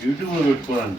요즘을 또한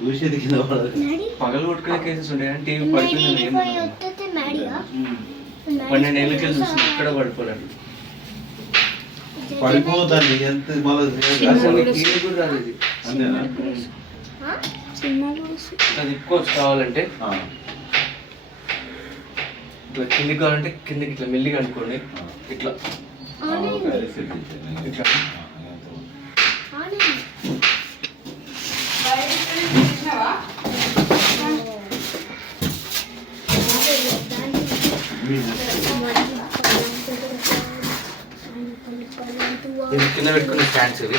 చూసేది కింద పగలు కొట్టుకునే కేసెస్ ఉంటాయి. కానీ టీవీ ఉమ్. పన్నెండు ఏళ్ళకి చూస్తుంది ఇక్కడ పడిపోలేదు పడిపోదని ఎంత అది తిప్పుకోవచ్చు కావాలంటే ఇట్లా కిందికి కావాలంటే కిందికి ఇట్లా మెల్లిగా అనుకోండి. ఇట్లా. ఇట్లా. ఇది కింద పెట్టుకునే స్టాండ్స్ ఇవి.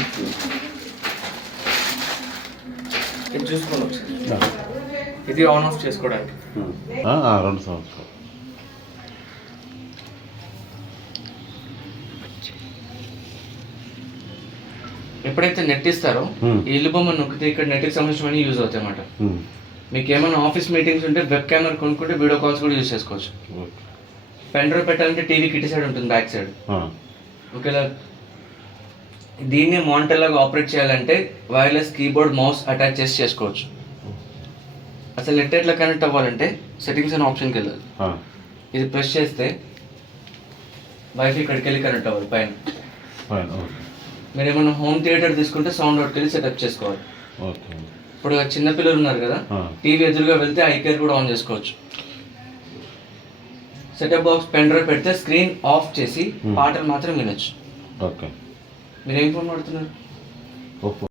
ఇది చూసుకోండి ఒకసారి ఇది ఆన్ ఆఫ్ చేసుకోవడానికి. రెండు సంవత్సరాలు. ఎప్పుడైతే నెట్ ఇస్తారో. ఈ ఇల్లు బొమ్మ నొక్కితే ఇక్కడ నెట్కి సంబంధించిన యూజ్ అవుతాయి అన్నమాట మీకు ఏమైనా ఆఫీస్ మీటింగ్స్ ఉంటే వెబ్ కెమెరా కొనుక్కుంటే వీడియో కాల్స్ కూడా యూజ్ చేసుకోవచ్చు. పెన్ డ్రైవ్ పెట్టాలంటే టీవీ కిటి సైడ్ ఉంటుంది బ్యాక్ సైడ్. ఒకవేళ దీన్ని మానిటర్ లాగా ఆపరేట్ చేయాలంటే వైర్లెస్ కీబోర్డ్ మౌస్ అటాచ్ చేసి చేసుకోవచ్చు. అసలు నెట్ ఎట్లా కనెక్ట్ అవ్వాలంటే సెట్టింగ్స్ అనే ఆప్షన్కి వెళ్ళాలి. ఇది ప్రెస్ చేస్తే వైఫై ఇక్కడికి వెళ్ళి కనెక్ట్ అవ్వాలి పైన. మీరు ఏమైనా హోమ్ థియేటర్ తీసుకుంటే సౌండ్ అవుట్కి వెళ్ళి సెటప్ చేసుకోవాలి. ఓకే. ఇప్పుడు చిన్న పిల్లలు ఉన్నారు కదా. టీవీ ఎదురుగా వెళ్తే ఐ కేర్ కూడా ఆన్ చేసుకోవచ్చు. సెటప్ బాక్స్ పెన్ డ్రైవ్ పెడితే స్క్రీన్ ఆఫ్ చేసి. పాటలు మాత్రం వినొచ్చు. Okay. మీరు ఏం ఫోన్ వాడుతున్నారు ఓపో